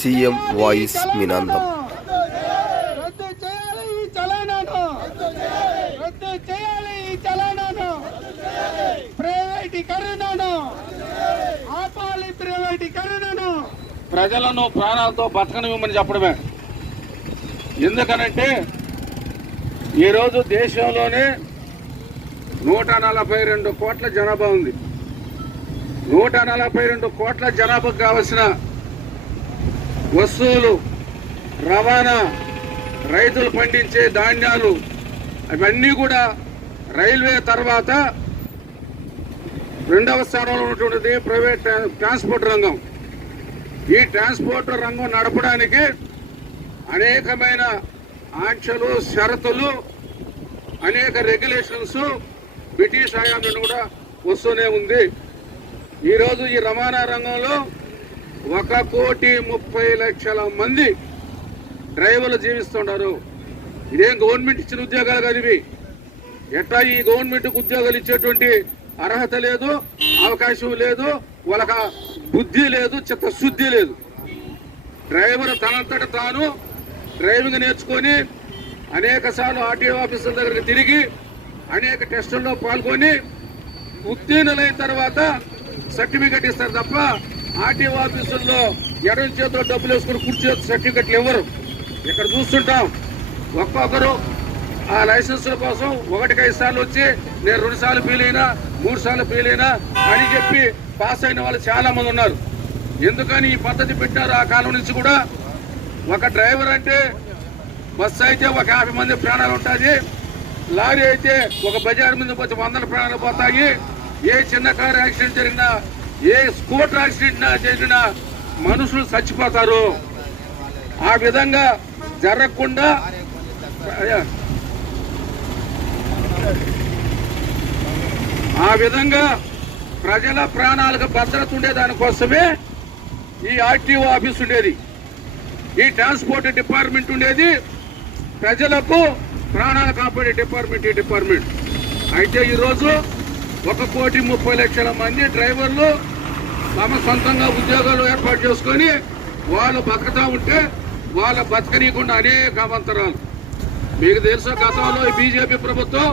CM voice మినాందం. రద్దు చేయాలి ఈ ప్రజలను ప్రాణాలతో బతకనివ్వమని చెప్పడమే. ఎందుకనంటే ఈరోజు దేశంలోనే నూట నలభై రెండు కోట్ల జనాభా ఉంది. నూట నలభై రెండు కోట్ల జనాభాకు కావలసిన వస్తువులు రవాణా రైతులు పండించే ధాన్యాలు అవన్నీ కూడా రైల్వే తర్వాత రెండవ స్థానంలో ఉన్నటువంటిది ప్రైవేట్ ట్రాన్స్పోర్ట్ రంగం. ఈ ట్రాన్స్పోర్ట్ రంగం నడపడానికి అనేకమైన ఆంక్షలు షరతులు అనేక రెగ్యులేషన్స్ బ్రిటిష్ హయాం నుండి కూడా వస్తూనే ఉంది. ఈరోజు ఈ రవాణా రంగంలో ఒక కోటి ముప్పై లక్షల మంది డ్రైవర్లు జీవిస్తున్నారు ఇదేం గవర్నమెంట్ ఇచ్చిన ఉద్యోగాలు కాదు ఇవి. ఎట్లా ఈ గవర్నమెంట్కి ఉద్యోగాలు ఇచ్చేటువంటి అర్హత లేదు అవకాశం లేదు వాళ్ళకి బుద్ధి లేదు చిత్తశుద్ధి లేదు. డ్రైవర్ తనంతట తాను డ్రైవింగ్ నేర్చుకొని అనేక సార్లు ఆర్టీఓ ఆఫీసుల దగ్గరికి తిరిగి అనేక టెస్టుల్లో పాల్గొని ఉత్తీర్ణులైన తర్వాత సర్టిఫికెట్ ఇస్తారు తప్ప ఆర్టీఓ ఆఫీసుల్లో ఎడం చేతిలో డబ్బులు వేసుకుని కుర్చీ సర్టిఫికెట్లు ఇవ్వరు. ఇక్కడ చూస్తుంటాం. ఒక్కొక్కరు ఆ లైసెన్సుల కోసం ఒకటికి ఐదు సార్లు వచ్చి నేను రెండు సార్లు ఫెయిల్ అయినా మూడు సార్లు ఫెయిల్ అయినా అని చెప్పి పాస్ అయిన వాళ్ళు చాలా మంది ఉన్నారు. ఎందుకని ఈ పద్ధతి పెట్టారు ఆ కాలం నుంచి కూడా? ఒక డ్రైవర్ అంటే బస్సు అయితే ఒక యాభై మంది ప్రాణాలు ఉంటుంది లారీ అయితే ఒక బజార్ మీద పోతే వందల ప్రాణాలు పోతాయి. ఏ చిన్న కారు యాక్సిడెంట్ జరిగినా ఏ స్కూటర్ యాక్సిడెంట్ జరిగినా మనుషులు చచ్చిపోతారు. ఆ విధంగా జరగకుండా ఆ విధంగా ప్రజల ప్రాణాలకు భద్రత ఉండేదానికోసమే ఈ ఆర్టీఓ ఆఫీస్ ఉండేది. ఈ ట్రాన్స్పోర్ట్ డిపార్ట్మెంట్ ఉండేది. ప్రజలకు ప్రాణాలు కాపాడే డిపార్ట్మెంట్ ఈ డిపార్ట్మెంట్. అయితే ఈరోజు ఒక కోటి ముప్పై లక్షల మంది డ్రైవర్లు తమ సొంతంగా ఉద్యోగాలు ఏర్పాటు చేసుకొని వాళ్ళు బతుకుతా ఉంటే వాళ్ళ బతకనీయకుండా అనేక అవంతరాలు. మీకు తెలుసు గతంలో బీజేపీ ప్రభుత్వం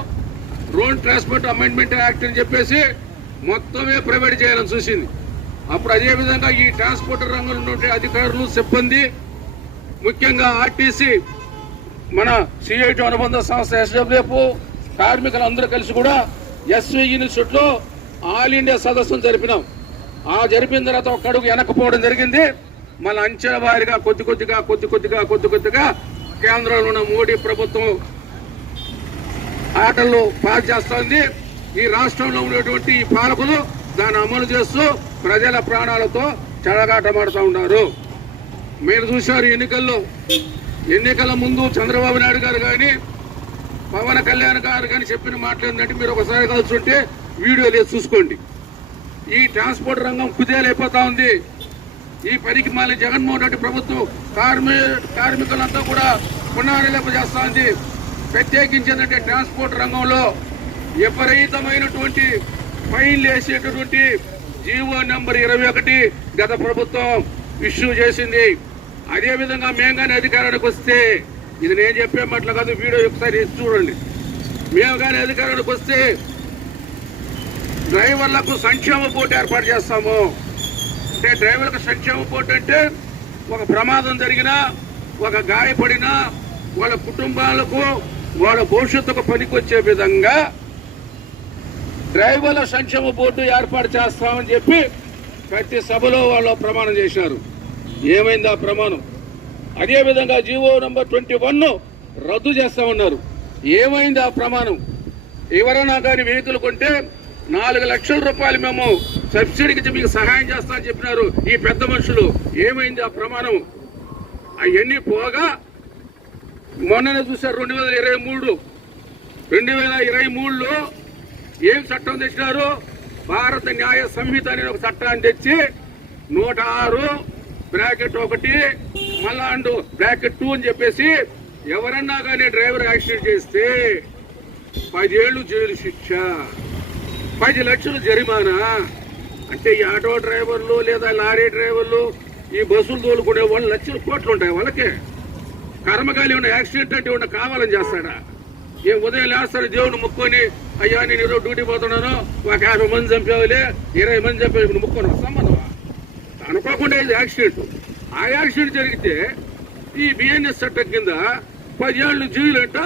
రోడ్ ట్రాన్స్పోర్ట్ అమెండ్మెంట్ యాక్ట్ అని చెప్పేసి మొత్తమే ప్రైవేట్ చేయాలని చూసింది. అప్పుడు అదేవిధంగా ఈ ట్రాన్స్పోర్ట్ రంగంలో ఉన్నటువంటి అధికారులు సిబ్బంది ముఖ్యంగా ఆర్టీసీ మన సిఐటి అనుబంధ సంస్థ ఎస్డబ్ల్యూఎఫ్ కార్మికులు అందరూ కలిసి కూడా ఎస్వి ఇన్స్టిట్యూట్ ఆల్ ఇండియా సదస్సును జరిపినాం. ఆ జరిపిన తర్వాత ఒక అడుగు వెనకపోవడం జరిగింది. మన అంచెల వారిగా కొద్ది కొద్దిగా కొద్ది కొద్దిగా కొద్ది కొద్దిగా కేంద్రంలో ఉన్న మోడీ ప్రభుత్వం ఆటల్లో పాస్ చేస్తోంది. ఈ రాష్ట్రంలో ఉన్నటువంటి ఈ పాలకులు దాన్ని అమలు చేస్తూ ప్రజల ప్రాణాలతో చెడగాటమాడుతూ ఉన్నారు. మీరు చూశారు ఎన్నికల్లో. ఎన్నికల ముందు చంద్రబాబు నాయుడు గారు కానీ పవన్ కళ్యాణ్ గారు కానీ చెప్పిన మాటలు ఏంటంటే మీరు ఒకసారి కలుసుంటే వీడియోలు చూసుకోండి. ఈ ట్రాన్స్పోర్ట్ రంగం కుదేలైపోతా ఉంది. ఈ పనికి మళ్ళీ జగన్మోహన్ రెడ్డి ప్రభుత్వం కార్మి కార్మికులంతా కూడా పునరాలేప చేస్తా ఉంది. ప్రత్యేకించిందంటే ట్రాన్స్పోర్ట్ రంగంలో విపరీతమైనటువంటి ఫైన్లు వేసేటటువంటి జీవో నెంబర్ ఇరవై ఒకటి గత ప్రభుత్వం ఇష్యూ చేసింది. అదేవిధంగా మేము కానీ అధికారానికి వస్తే ఇది నేను చెప్పే మాటలు కాదు వీడియో ఒకసారి చూడండి. మేము కానీ అధికారానికి వస్తే డ్రైవర్లకు సంక్షేమ బోర్డు ఏర్పాటు చేస్తాము. అంటే డ్రైవర్లకు సంక్షేమ బోర్డు అంటే ఒక ప్రమాదం జరిగినా ఒక గాయపడినా వాళ్ళ కుటుంబాలకు వాళ్ళ భవిష్యత్తుకు పనికొచ్చే విధంగా డ్రైవర్ల సంక్షేమ బోర్డు ఏర్పాటు చేస్తామని చెప్పి ప్రతి సభలో వాళ్ళు ప్రమాణం చేశారు. ఏమైంది ఆ ప్రమాణం? అదే విధంగా జీవో నంబర్ ట్వంటీ వన్ రద్దు చేస్తామన్నారు ఏమైంది ఆ ప్రమాణం? ఎవరైనా కానీ వెహికల్ కొంటే నాలుగు లక్షల రూపాయలు మేము సబ్సిడీకి మీకు సహాయం చేస్తామని చెప్పినారు ఈ పెద్ద మనుషులు. ఏమైంది ఆ ప్రమాణం? అవన్నీ పోగా మొన్ననే చూశారు రెండు వేల ఇరవై మూడు. రెండు వేల ఇరవై మూడులో ఏం చట్టం తెచ్చినారు? భారత న్యాయ సంహిత అనే ఒక చట్టాన్ని తెచ్చి నూట ఆరు బ్రాకెట్ ఒకటి మళ్ళా అండు బ్రాకెట్ టూ అని చెప్పేసి ఎవరన్నా కానీ డ్రైవర్ యాక్సిడెంట్ చేస్తే పదేళ్ళు జైలు శిక్ష. పది లక్షలు జరిమానా? అంటే ఈ ఆటో డ్రైవర్లు లేదా లారీ డ్రైవర్లు ఈ బస్సులు తోలుకునే వాళ్ళు లక్షల కోట్లు ఉంటాయి వాళ్ళకి? కర్మకాలి ఉన్న యాక్సిడెంట్ అంటే ఉన్న కావాలని చేస్తాడా? ఏ ఉదయం లేస్తాడు దేవుడు ముక్కొని అయ్యా నేను ఈరోజు డ్యూటీ పోతున్నాను ఒక యాభై మంది చంపేవాలే ఇరవై మంది చంపేవాళ్ళు ముక్కొని సంబంధమా? అనుకోకుండా ఇది యాక్సిడెంట్. ఆ యాక్సిడెంట్ జరిగితే ఈ బిఎన్ఎస్ చట్టం కింద పదేళ్ళు జైలు అంట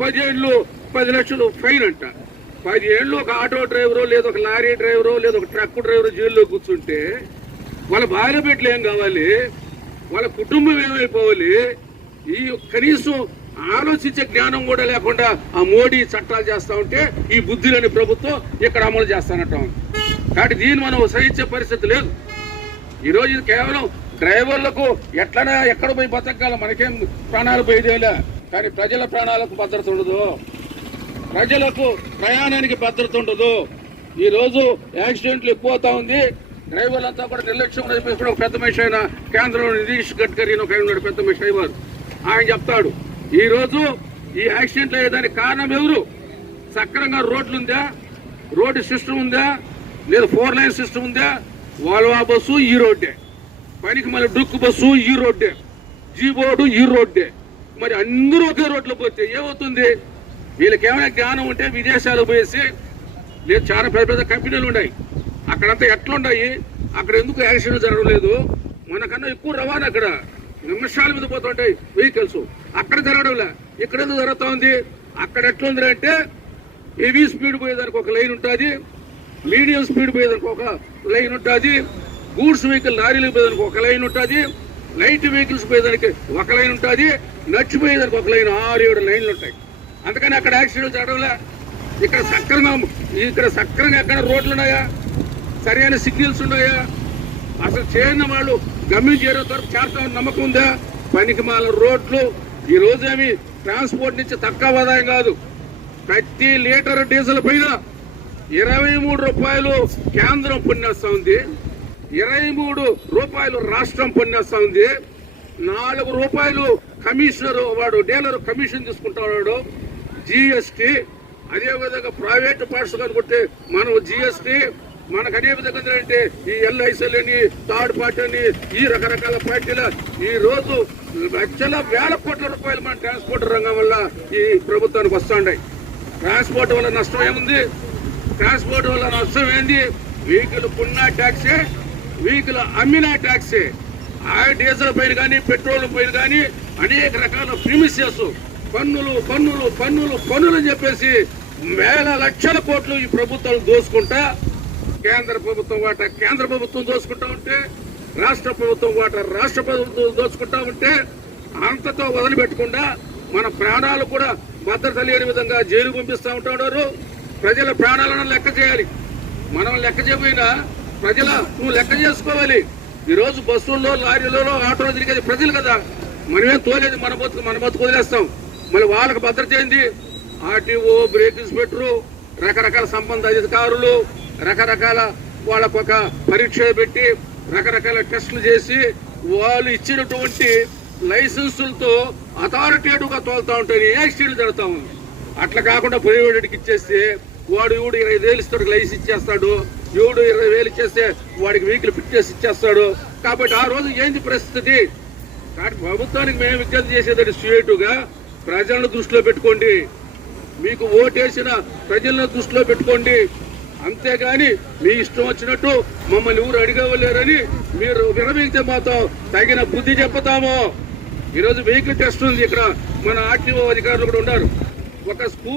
పదేళ్ళు పది లక్షలు ఫైన్ అంట. పది ఏళ్ళు ఒక ఆటో డ్రైవరు లేదా ఒక లారీ డ్రైవరు లేదా ఒక ట్రక్ డ్రైవరు జైల్లో కూర్చుంటే వాళ్ళ భార్య బిడ్డలు ఏం కావాలి? వాళ్ళ కుటుంబం ఏమైపోవాలి? ఈ కనీసం ఆలోచించే జ్ఞానం కూడా లేకుండా ఆ మోడీ చట్టాలు చేస్తా ఉంటే ఈ బుద్ధి లేని ప్రభుత్వం ఇక్కడ అమలు చేస్తానంటాం. కాబట్టి దీన్ని మనం సహించే పరిస్థితి లేదు. ఈ రోజు కేవలం డ్రైవర్లకు ఎట్లనా ఎక్కడ పోయి బతకాలి మనకేం ప్రాణాలు పోయేదేలే. కానీ ప్రజల ప్రాణాలకు భద్రత ఉండదు. ప్రజలకు ప్రయాణానికి భద్రత ఉండదు. ఈ రోజు యాక్సిడెంట్లు ఎక్కువతా ఉంది. డ్రైవర్లంతా కూడా నిర్లక్ష్యం అయిపోయి ఒక పెద్ద మనిషి అయిన కేంద్రంలో నితీష్ గడ్కరీ ఒక ఉన్నాడు పెద్ద మనిషి డ్రైవర్. ఆయన చెప్తాడు ఈ రోజు ఈ యాక్సిడెంట్లు అయ్యేదానికి కారణం ఎవరు? సక్రంగా రోడ్లు ఉందా? రోడ్డు సిస్టమ్ ఉందా? లేదా ఫోర్ లైన్ సిస్టమ్ ఉందా? వాల్వా బస్సు ఈ రోడ్డే. పనికి మళ్ళీ డుక్కు బస్సు ఈ రోడ్డే. జీ బోర్డు ఈ రోడ్డే. మరి అందరూ ఒకే రోడ్లో పోతే ఏమవుతుంది? వీళ్ళకి ఏమైనా జ్ఞానం ఉంటే విదేశాలు పోయేసి లేదు చాలా పెద్ద పెద్ద కంపెనీలు ఉన్నాయి. అక్కడంతా ఎట్లున్నాయి? అక్కడ ఎందుకు యాక్సిడెంట్ జరగడం లేదు? మనకన్నా ఎక్కువ రవాణా అక్కడ. నిమిషాల మీద పోతుంటాయి వెహికల్స్ అక్కడ జరగడం లే ఇక్కడ ఎందుకు జరుగుతా ఉంది? అక్కడ ఎట్లుంది అంటే హెవీ స్పీడ్ పోయేదానికి ఒక లైన్ ఉంటుంది. మీడియం స్పీడ్ పోయేదానికి ఒక లైన్ ఉంటుంది. గూడ్స్ వెహికల్ లారీలు పోయేదానికి ఒక లైన్ ఉంటుంది. లైట్ వెహికల్స్ పోయేదానికి ఒక లైన్ ఉంటుంది. నడిచిపోయేదానికి ఒక లైన్ ఆరు ఏడు లైన్లు ఉంటాయి. అందుకని అక్కడ యాక్సిడెంట్ జరగడంలే. ఇక్కడ సక్రమం ఇక్కడ సక్రంగా ఎక్కడ రోడ్లు ఉన్నాయా సరైన సిగ్నల్స్ ఉన్నాయా? అసలు చేయని వాళ్ళు గమ్యం చేరే వరకు చేస్తామని నమ్మకం ఉందా? పనికి మాల రోడ్లు ఈ ఏమి ట్రాన్స్పోర్ట్ నుంచి తక్కువ ఆదాయం కాదు. ప్రతి లీటర్ డీజిల్ పైన ఇరవై మూడు రూపాయలు కేంద్రం పుణ్యేస్తా ఉంది. ఇరవై మూడు రూపాయలు రాష్ట్రం పుణ్యేస్తా ఉంది. నాలుగు రూపాయలు కమిషనర్ వాడు డీలర్ కమిషన్ తీసుకుంటాడు. జిఎస్టి అదే విధంగా ప్రైవేట్ పార్ట్స్ కనుకుంటే మనం జిఎస్టి మనకు అనే విధంగా అంటే ఈ ఎల్ఐసీలు అని థర్డ్ పార్టీ అని ఈ రకరకాల పార్టీల ఈ రోజు లక్షల వేల కోట్ల రూపాయలు మన ట్రాన్స్పోర్ట్ రంగం వల్ల ఈ ప్రభుత్వానికి వస్తుంటాయి ట్రాన్స్పోర్ట్ వల్ల నష్టం ఏముంది? ట్రాన్స్పోర్ట్ వల్ల నష్టం ఏంది? వెహికల్ కొన్న ట్యాక్సే వెహికల్ అమ్మినా ట్యాక్సే ఆ డీజిల్ పైన కానీ పెట్రోల్ పైన కానీ అనేక రకాల ప్రిమిసెస్ పన్నులు పన్నులు పన్నులు పన్నులు అని చెప్పేసి వేల లక్షల కోట్లు ఈ ప్రభుత్వం దోసుకుంటా కేంద్ర ప్రభుత్వం వాటా కేంద్ర ప్రభుత్వం దోసుకుంటా ఉంటే రాష్ట్ర ప్రభుత్వం వాటా రాష్ట్ర ప్రభుత్వం దోచుకుంటా ఉంటే అంతతో వదిలిపెట్టకుండా మన ప్రాణాలు కూడా భద్రత లేని విధంగా జైలు పంపిస్తూ ఉంటాడారు ప్రజల ప్రాణాలను లెక్క చేయాలి. మనం లెక్క చేయకపోయినా ప్రజల నువ్వు లెక్క చేసుకోవాలి. ఈరోజు బస్సుల్లో లారీలలో ఆటోలో తిరిగేది ప్రజలు కదా. మనమేం తోలేదు మన బతుకు మన బతుకు వదిలేస్తాం. మళ్ళీ వాళ్ళకి భద్రత ఏంది ఆర్టీఓ బ్రేక్ ఇన్స్పెక్టరు రకరకాల సంబంధ అధికారులు రకరకాల వాళ్ళకొక ఒక పరీక్ష పెట్టి రకరకాల టెస్టులు చేసి వాళ్ళు ఇచ్చినటువంటి లైసెన్సులతో అథారిటేటివ్గా తోలుతా ఉంటే యాక్సిడెంట్లు జరుగుతూ ఉంది. అట్లా కాకుండా ప్రైవేట్కి ఇచ్చేస్తే వాడు ఈవిడు ఇరవై వేలు ఇస్తాడు లైసెన్స్ ఇచ్చేస్తాడు. ఈవిడు ఇరవై వేలు ఇచ్చేస్తే వాడికి వెహికల్ ఫిట్ చేసి ఇచ్చేస్తాడు. కాబట్టి ఆ రోజు ఏంది పరిస్థితి? కాబట్టి ప్రభుత్వానికి మేము విజ్ఞప్తి చేసేది స్ట్రేటుగా ప్రజలను దృష్టిలో పెట్టుకోండి. మీకు ఓటేసిన ప్రజలను దృష్టిలో పెట్టుకోండి. అంతేగాని మీ ఇష్టం వచ్చినట్టు మమ్మల్ని ఊరు అడిగవలేరని మీరు విరమించే మాతో తగిన బుద్ధి చెప్పుతాము ఈరోజు వెహికల్ టెస్ట్ ఉంది. ఇక్కడ మన ఆర్టీఓ అధికారులు కూడా ఉన్నారు. ఒక స్కూల్